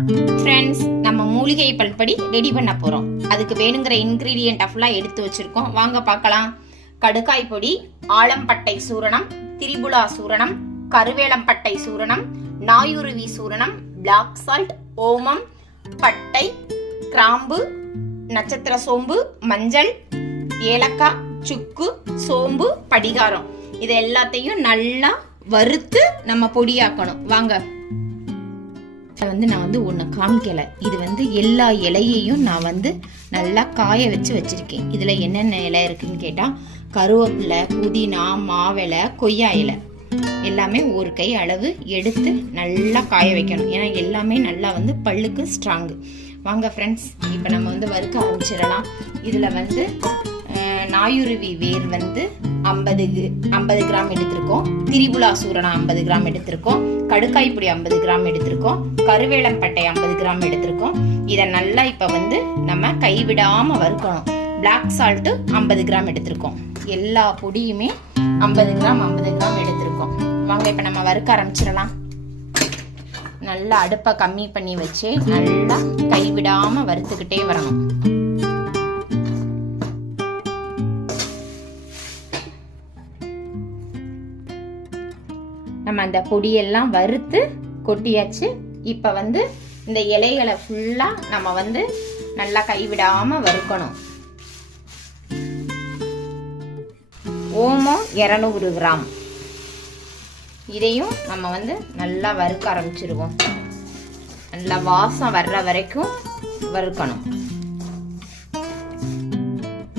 Friends நம்ம மூலிகை பல்படி ready பண்ண போகிறோம் அதுக்கு வேணுங்கிற இன்க்ரீடியன்ட் ஃபுல்லாக எடுத்து வச்சுருக்கோம். வாங்க பார்க்கலாம். கடுக்காய் பொடி ஆலம்பட்டை சூரணம் திரிபுலா சூரணம் கருவேலம்பட்டை சூரணம் நாயுருவி சூரணம் பிளாக் சால்ட் ஓமம் பட்டை கிராம்பு நட்சத்திர சோம்பு மஞ்சள் ஏலக்காய் சுக்கு சோம்பு படிகாரம். இது எல்லாத்தையும் நல்லா வறுத்து நம்ம பொடியாக்கணும். வாங்க. வந்து நான் வந்து ஒன்று காமிக்கலை. இது வந்து எல்லா இலையையும் நான் வந்து நல்லா காய வச்சு வச்சுருக்கேன். இதில் என்னென்ன இலை இருக்குதுன்னு கேட்டால் கருவேப்பிலை புதினா மாவிலை கொய்யா இலை. எல்லாமே ஒரு கை அளவு எடுத்து நல்லா காய வைக்கணும். ஏன்னா எல்லாமே நல்லா வந்து பல்லுக்கு ஸ்ட்ராங்கு வாங்க ஃப்ரெண்ட்ஸ் இப்போ நம்ம வந்து வறுக்க ஆரம்பிச்சிடலாம். இதில் வந்து நாயுருவி வேர் வந்து ஐம்பது ஐம்பது கிராம் எடுத்திருக்கோம். திரிபுலா சூரணம் ஐம்பது கிராம் எடுத்திருக்கோம். கடுக்காய் பொடி ஐம்பது கிராம் எடுத்திருக்கோம். கருவேலம்பட்டை ஐம்பது கிராம் எடுத்திருக்கோம். இதை நல்லா இப்போ வந்து நம்ம கைவிடாமல் வறுக்கணும். பிளாக் சால்ட்டு ஐம்பது கிராம் எடுத்திருக்கோம். எல்லா பொடியுமே ஐம்பது கிராம் ஐம்பது கிராம் எடுத்திருக்கோம். வாங்க இப்போ நம்ம வறுக்க ஆரம்பிச்சிடலாம். நல்லா அடுப்பை கம்மி பண்ணி வச்சு நல்லா கைவிடாமல் வறுத்துக்கிட்டே வரணும். நம்ம அந்த பொடியெல்லாம் வறுத்து கொட்டியாச்சு. இப்போ வந்து இந்த இலைகளை ஃபுல்லாக நம்ம வந்து நல்லா கைவிடாமல் வறுக்கணும். ஓமம் இரநூறு கிராம். இதையும் நம்ம வந்து நல்லா வறுக்க ஆரம்பிச்சிருவோம். நல்லா வாசம் வர்ற வரைக்கும் வறுக்கணும்.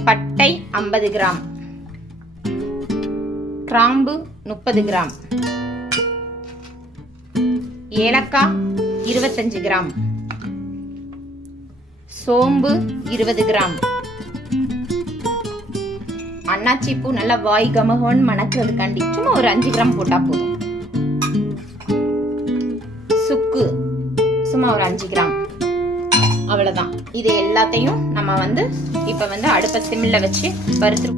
பட்டை ஐம்பது கிராம். கிராம்பு முப்பது கிராம். ஏலக்காய் இருபத்தஞ்சு கிராம். சோம்பு இருபது கிராம். அண்ணாச்சி பூ நல்லா வாய் கமகோன்னு மணக்கிறதுக்காண்டி சும்மா ஒரு அஞ்சு கிராம் போட்டா போதும். சுக்கு சும்மா ஒரு அஞ்சு கிராம். அவ்வளவுதான். இது எல்லாத்தையும் நம்ம வந்து இப்ப வந்து அடுப்ப சிமில்ல வச்சு வறுத்து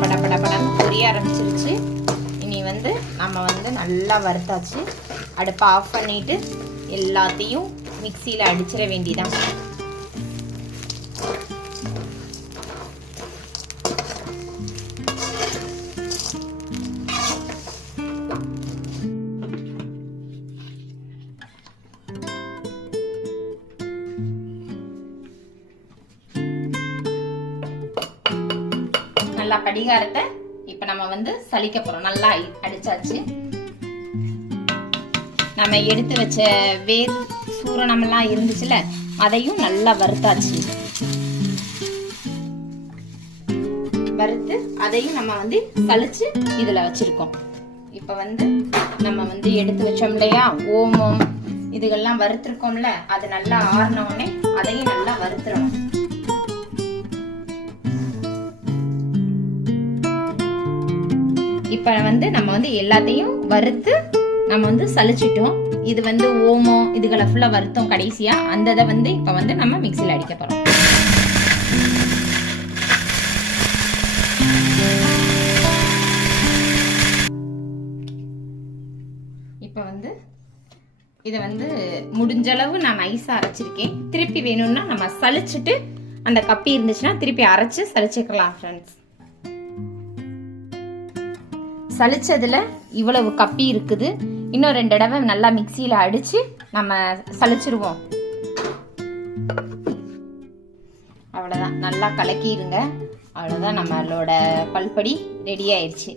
பட பட பட பொரிய ஆரம்பிச்சிருச்சு. வந்து நம்ம வந்து நல்லா வறுத்தாச்சு. அடுப்பை ஆஃப் பண்ணிட்டு எல்லாத்தையும் மிக்சியில் அடிச்சிட வேண்டிதான் நல்லா கடிகாரத்தை இப்போ நம்ம வந்து சலிக்க போறோம். நல்லா அடிச்சாச்சு. நம்ம எடுத்து வச்ச வேர் சூரணமெல்லாம் இருந்துச்சுல அதையும் நல்லா வறுத்தாச்சு. வறுத்து அதையும் நம்ம வந்து சலிச்சு இதுல வச்சிருக்கோம். இப்போ வந்து நம்ம வந்து எடுத்து வச்சோம் இல்லையா ஓமம் இதுகெல்லாம் வறுத்திருக்கோம்ல அது நல்லா ஆறின உடனே அதையும் நல்லா வறுத்துறணும் இப்போ வந்து நம்ம வந்து எல்லாத்தையும் வறுத்து நம்ம வந்து சலிச்சிட்டோம் இது வந்து ஓமம் இதுகளை ஃபுல்லாக வறுத்தோம் கடைசியாக அந்த இதை வந்து இப்போ வந்து நம்ம மிக்சியில் அடிக்க போகிறோம் இப்போ வந்து இதை வந்து முடிஞ்சளவு நான் நைஸாக அரைச்சிருக்கேன். திருப்பி வேணும்னா நம்ம சலிச்சிட்டு அந்த கப்பி இருந்துச்சுன்னா திருப்பி அரைச்சு சலிச்சுக்கலாம் ஃப்ரெண்ட்ஸ் சலிச்சதுல இவ்வளவு கப்பி இருக்குது. இன்னும் ரெண்டு தடவை நல்லா மிக்சியில் அடித்து நம்ம சலிச்சிருவோம் அவ்வளோதான் நல்லா கலக்கிடுங்க அவ்வளோதான் நம்மளோட பல்படி ரெடி ஆயிடுச்சு